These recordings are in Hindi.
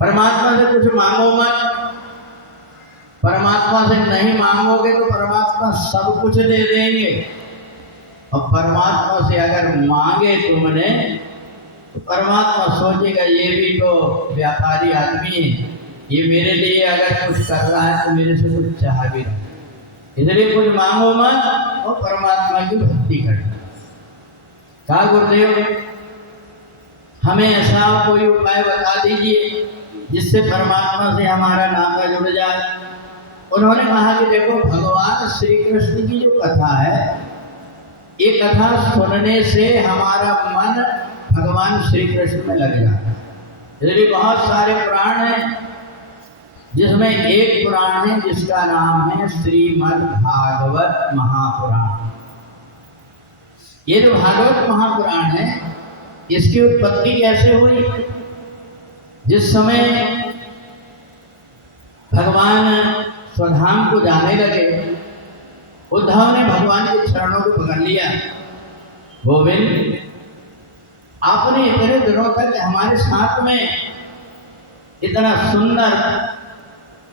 परमात्मा से कुछ मांगो मत। परमात्मा से नहीं मांगोगे तो परमात्मा सब कुछ दे देंगे। और परमात्मा से अगर मांगे तुमने तो परमात्मा सोचेगा ये भी तो व्यापारी आदमी है, ये मेरे लिए अगर कुछ कर रहा है तो मेरे से कुछ चाह भी रहा है। इसलिए कुछ मांगो मत और परमात्मा की भक्ति करो। कहा गुरुदेव हमें ऐसा कोई उपाय बता दीजिए जिससे परमात्मा से हमारा नाता जुड़ जाए। उन्होंने कहा कि देखो भगवान श्री कृष्ण की जो कथा है, ये कथा सुनने से हमारा मन भगवान श्री कृष्ण में लग जाता है। इसलिए बहुत सारे पुराण हैं, जिसमें एक पुराण है जिसका नाम है श्रीमद् भागवत महापुराण। ये जो भागवत महापुराण है, इसकी उत्पत्ति कैसे हुई? जिस समय भगवान स्वधाम को जाने लगे, उद्धव ने भगवान के चरणों को पकड़ लिया। गोविंद, आपने इतने दिनों तक हमारे साथ में इतना सुंदर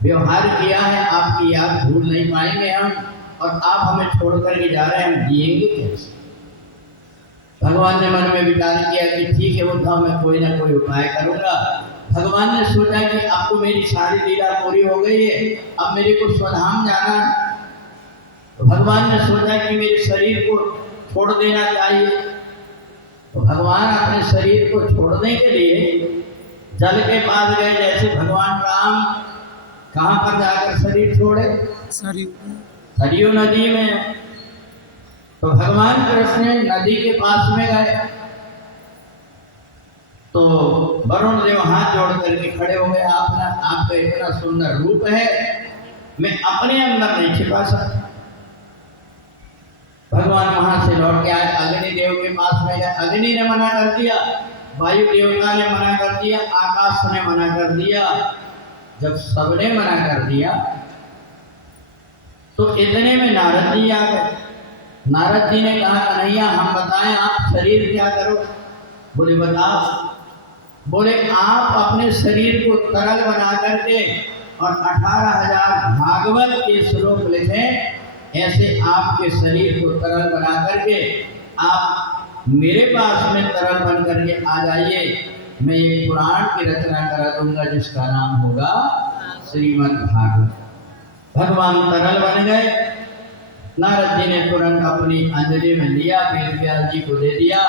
व्यवहार किया है, आपकी याद भूल नहीं पाएंगे हम, और आप हमें छोड़ करके जा रहे हैं, हम जिएंगे कैसे? भगवान ने मन में विचार किया कि ठीक है उद्धव, मैं कोई ना कोई उपाय करूंगा। भगवान ने सोचा कि अब तो मेरी सारी लीला पूरी हो गई है, अब मेरे को स्वधाम जाना है। तो भगवान ने सोचा कि मेरे शरीर को छोड़ देना चाहिए। तो भगवान अपने शरीर को छोड़ने के लिए जल के पास गए। जैसे भगवान राम कहाँ पर जाकर शरीर छोड़े? सरयू नदी में। तो भगवान कृष्ण नदी के पास में गए तो वरुण देव हाथ जोड़ करके खड़े हो गए। आपका इतना सुंदर रूप है, मैं अपने अंदर नहीं छिपा सकता। भगवान वहां से लौट के आए, अग्नि देव के पास में गए। अग्नि ने मना कर दिया, वायु देवता ने मना कर दिया, आकाश ने मना कर दिया। जब सबने मना कर दिया तो इतने में नारद जी आ गए। नारद जी ने कहा कन्हैया हम बताएं आप शरीर क्या करो? बोले बताओ। बोले आप अपने शरीर को तरल बना करके और 18,000 भागवत के श्लोक लिखें। ऐसे आपके शरीर को तरल बना करके आप मेरे पास में तरल बन करके आ जाइए। मैं एक पुराण की रचना करा दूंगा जिसका नाम होगा श्रीमद् भागवत। भगवान तरल बन गए। नारद जी ने तुरंत अपनी अंजलि में लिया, वेद व्यास जी को दे दिया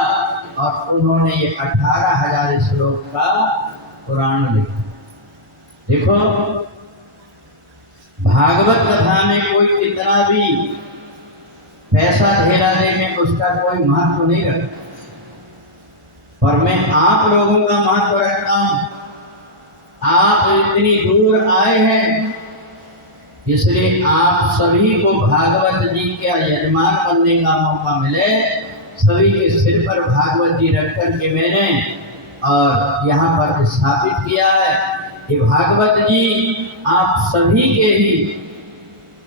और उन्होंने ये 18,000 श्लोक का पुराण लिखा। देखो भागवत कथा में कोई कितना भी पैसा धेला दे में उसका कोई महत्व नहीं रखता, पर मैं आप लोगों का महत्व रखता हूं। आप इतनी दूर आए हैं, इसलिए आप सभी को भागवत जी के यजमान बनने का मौका मिले। सभी के सिर पर भागवत जी रख कर के मैंने और यहाँ पर स्थापित किया है कि भागवत जी आप सभी के ही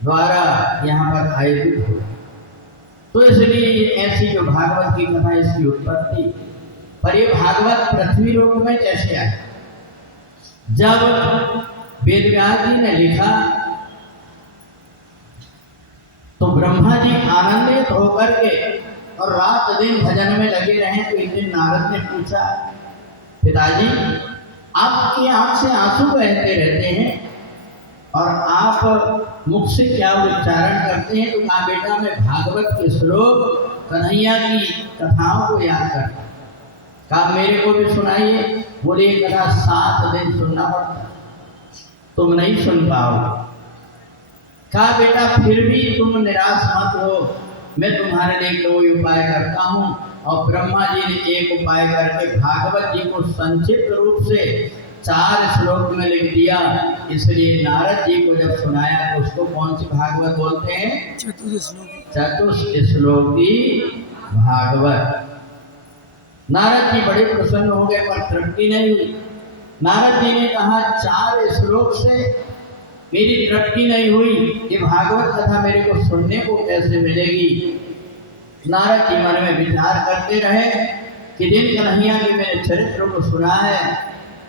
द्वारा यहाँ पर आयोजित हो। तो इसलिए ऐसी जो भागवत की कथा, इसकी उत्पत्ति। पर ये भागवत पृथ्वी लोक में कैसे आए? जब वेद व्यास जी ने लिखा तो ब्रह्मा जी आनंदित होकर के और रात दिन भजन में लगे रहे। तो एक दिन नारद ने पूछा, पिताजी आपकी आंख से आंसू बहते रहते हैं और आप मुख से क्या उच्चारण करते हैं? तो कहा बेटा मैं भागवत के श्लोक कन्हैया की कथाओं को याद करता। कहा मेरे को भी सुनाइए। बोले ये कथा 7 दिन सुनना पड़ता, तुम नहीं सुन पाओगे। कहा बेटा फिर भी तुम निराश मत हो, मैं तुम्हारे लिए कोई उपाय करता हूँ। और ब्रह्मा जी ने एक उपाय करके भागवत जी को संक्षिप्त रूप से 4 श्लोक में लिख दिया। इसलिए नारद जी को जब सुनाया तो उसको कौन सी भागवत बोलते हैं? चतुश्लोकी भागवत। नारद जी बड़े प्रसन्न हो गए, पर तृप्ति नहीं हुई। नारद जी ने कहा 4 श्लोक से मेरी तृप्ति नहीं हुई, ये भागवत कथा मेरे को सुनने को कैसे मिलेगी? नारद जी मन में विचार करते रहे कि जिन कन्हैया के मेरे चरित्र को सुना है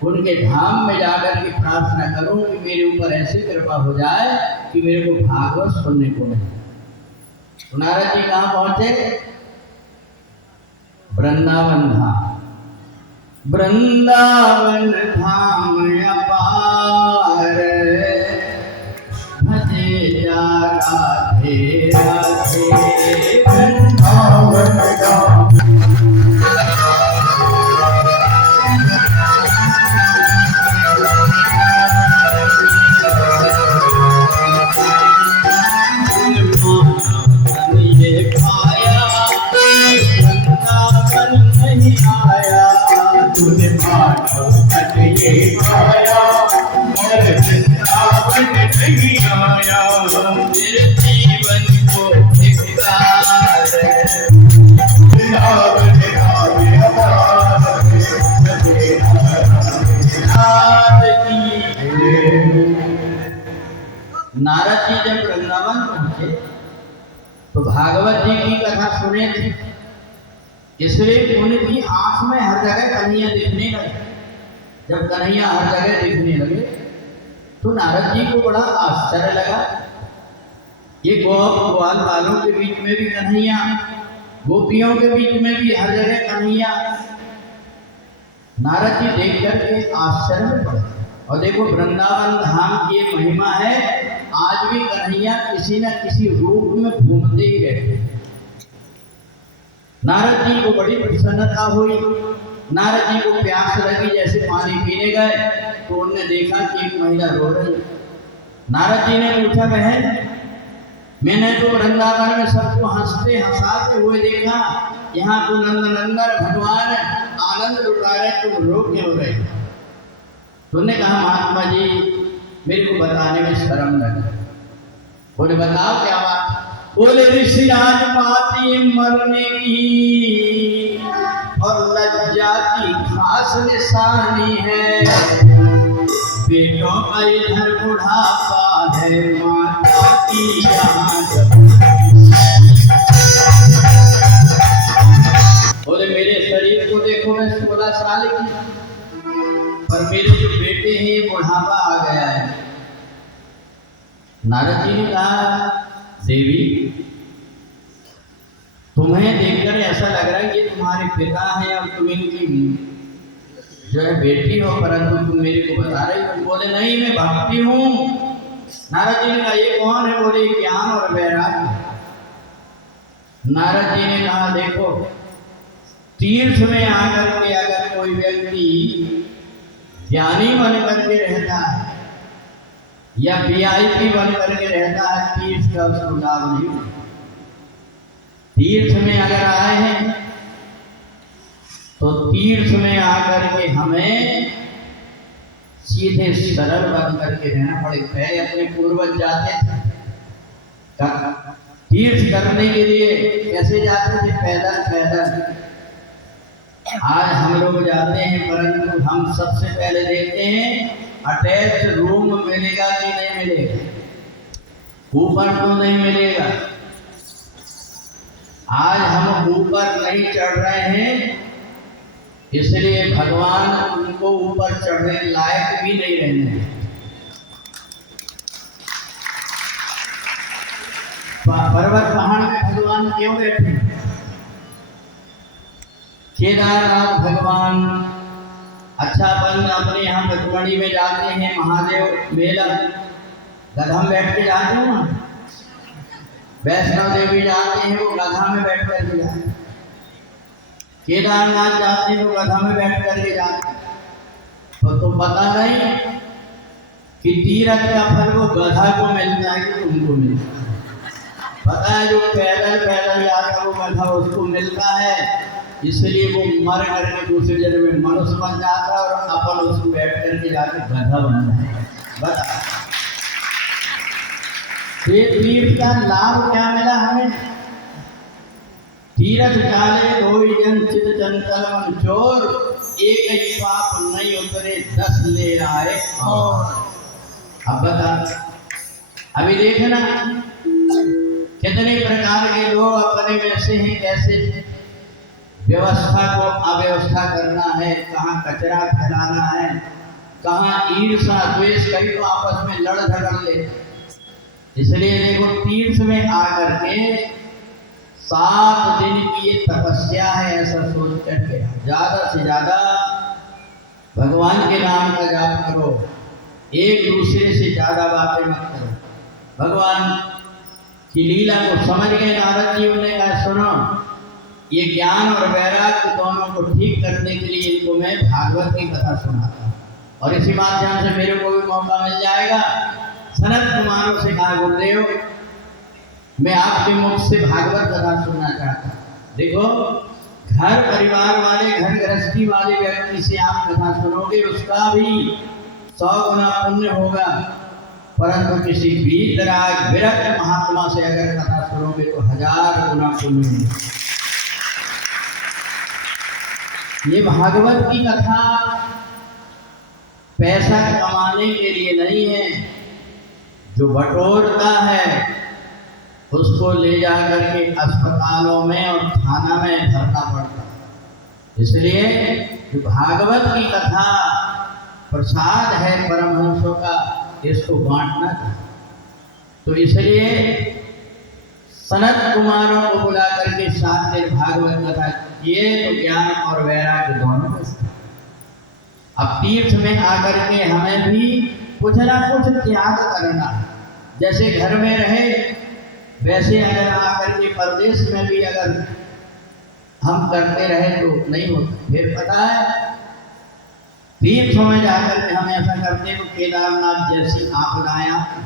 उनके धाम में जाकर के प्रार्थना करूं कि मेरे ऊपर ऐसी कृपा हो जाए कि मेरे को भागवत सुनने को मिले। तो नारद जी कहाँ पहुंचे? वृंदावन धाम। वृंदावन धाम अपार, भजे जा राधे राधे। वृंदावन धाम नारद जी जब वृंदावन पहुंचे तो भागवत जी की कथा सुने थे, इसलिए उनकी आंख में हर जगह कन्हैया दिखने लगे। जब कन्हैया हर जगह दिखने लगे तो नारद जी को बड़ा आश्चर्य लगा। ये ग्वाल बालों के बीच में भी कन्हैया, गोपियों के बीच में भी हर जगह कन्हैया। नारद जी देख करके आश्चर्य में पड़े। और देखो वृंदावन धाम की महिमा है, आज भी कन्हैया किसी न किसी रूप में घूमते ही रहते। नारद जी को बड़ी प्रसन्नता हुई। नारद जी को प्यास लगी, जैसे पानी पीने गए तो उन्होंने देखा कि एक महिला रो रही। नारद जी ने पूछा, बहन मैंने तो वृंदावन में सबको हंसते हंसाते हुए देखा, यहाँ तो नंदनंदन भगवान आनंद लुटा रहे, तुम रो क्यों रहे? तो उन्होंने कहा, महात्मा जी मेरे को बताने में शर्म लगा। बोले बताओ क्या बात? बोले ऋषि राजमाती मरने की और लज्जा की खास निशानी है, बेटों का इधर बुढ़ापा है, माता की यहाँ। बोले मेरे शरीर को देखो, मैं 16 साल की, और मेरे जो बेटे हैं बुढ़ापा आ गया है। नारद जी ने कहा, देवी तुम्हें देखकर ऐसा लग रहा है कि तुम्हारे पिता हैं और तुम इनकी जो है बेटी हो, परंतु तुम मेरे को बता रही हो। बोले नहीं, मैं भक्ति हूँ। नारद जी ने कहा, ये कौन है? बोले ज्ञान और वैराग्य। नारद जी ने कहा, देखो तीर्थ में आकर के अगर कोई व्यक्ति ज्ञानी बन करके रहता है या VIP बन करके रहता है, तीर्थ का उसको लाभ नहीं होता। तीर्थ में अगर आए हैं तो तीर्थ में आकर के हमें सीधे सरल बन करके रहना पड़ेगा। पहले अपने पूर्वज जाते थे तीर्थ करने के लिए, कैसे जाते थे? पैदल पैदल। आज हम लोग जाते हैं, परंतु हम सबसे पहले देखते हैं अटैच रूम मिलेगा कि नहीं मिलेगा, ऊपर तो नहीं मिलेगा। आज हम ऊपर नहीं चढ़ रहे हैं, इसलिए भगवान उनको ऊपर चढ़ने लायक भी नहीं रहने। पर्वत पहाड़ में भगवान क्यों बैठे? केदारनाथ भगवान, अच्छा अपन अपने यहाँ पचमढ़ी में जाते हैं, महादेव मेला, गधा में बैठ के जाते हो ना। वैष्णो देवी जाते हैं, वो गधा में बैठ कर के जाते हैं। केदारनाथ जाते हैं तो गधा में बैठ कर के जाते हैं। तो पता नहीं कि तीर्थ का फल वो गधा को मिलता है कि तुमको मिलता है। पता है जो पैदल पैदल जाता है वो गधा उसको मिलता है, इसलिए वो मर करके दूसरे जन्म में मनुष्य बन जाता है और अपन उसको बैठ करके जाके गधा बन जाता है। बता तीर्थ का लाभ क्या मिला हमें? तीर्थ काले धोई जन चित चंचल मन चोर, एक ही पाप नहीं उतरे 10 ले आए। और अब बता, अभी देखना कितने प्रकार के लोग अपने में से हैं, कैसे व्यवस्था को अव्यवस्था करना है, कहाँ कचरा फैलाना है, कहाँ ईर्ष्या द्वेष, कई तो आपस में लड़ झगड़ ले। इसलिए देखो तीर्थ में आकर के 7 दिन की ये तपस्या है, ऐसा सोच करके ज्यादा से ज्यादा भगवान के नाम का जाप करो, एक दूसरे से ज्यादा बातें मत करो। भगवान की लीला को समझ गए नारद जी, उन्होंने कहा सुनो, ये ज्ञान और वैराग्य दोनों को ठीक करने के लिए इनको मैं भागवत की कथा सुनाता हूँ, और इसी माध्यम से मेरे को भी मौका मिल जाएगा। सनत कुमारों से कहा गुरुदेव, मैं आपके मुख से भागवत कथा सुनना चाहता हूँ। देखो घर परिवार वाले, घर गृहस्थी वाले व्यक्ति से आप कथा सुनोगे, उसका भी 100 गुना पुण्य होगा, परंतु किसी वीतराग विरक्त महात्मा से अगर कथा सुनोगे तो 1000 गुना पुण्य होगा। ये भागवत की कथा पैसा कमाने के लिए नहीं है। जो बटोरता है उसको ले जाकर के अस्पतालों में और थाना में भरना पड़ता है। इसलिए जो भागवत की कथा प्रसाद है परमहंसों का, इसको बांटना चाहिए। तो इसलिए सनत कुमारों को बुला करके 7 दिन भागवत कथा किए, तो ज्ञान और वैराग्य दोनों में। अब तीर्थ में आकर के हमें भी कुछ ना कुछ त्याग करना है। जैसे घर में रहे वैसे अगर आकर के परदेश में भी अगर हम करते रहे तो नहीं होता। फिर पता है तीर्थों में जाकर के हम ऐसा करते हैं तो केदारनाथ जैसी आपदाएं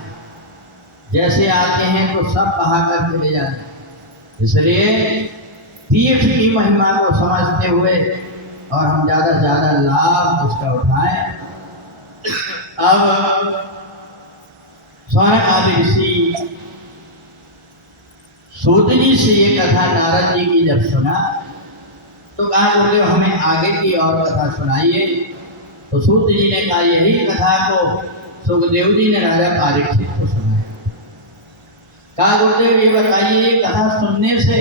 जैसे आते हैं तो सब बहा कर चले जाते हैं। इसलिए तीर्थ की महिमा को समझते हुए और हम ज़्यादा से ज़्यादा लाभ उसका उठाएं। अब सौनक आदि ऋषि सूत जी से ये कथा नारद जी की जब सुना तो कहा गुरुदेव हमें आगे की और कथा सुनाइए। तो सूत जी ने कहा यही कथा को सुखदेव जी ने राजा परीक्षित को सुनाया। कहा गुरुदेव ये बताइए, ये कथा सुनने से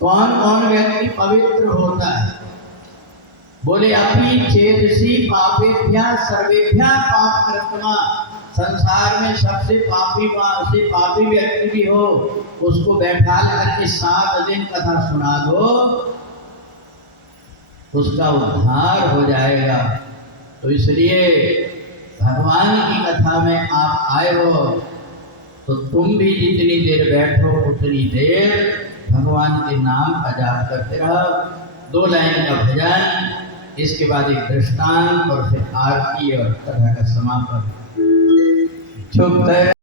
कौन कौन व्यक्ति पवित्र होता है? बोले अपि चेदसि पापेभ्यः सर्वेभ्यः पाप कृत्वा, संसार में सबसे पापी व्यक्ति भी हो उसको बैठा करके 7 दिन कथा सुना दो, उसका उद्धार हो जाएगा। तो इसलिए भगवान की कथा में आप आए हो तो तुम भी जितनी देर बैठो उतनी देर भगवान के नाम का जाप करते रहो। 2 लाइन का भजन, इसके बाद एक दृष्टांत और फिर आरती और कथा का समापन।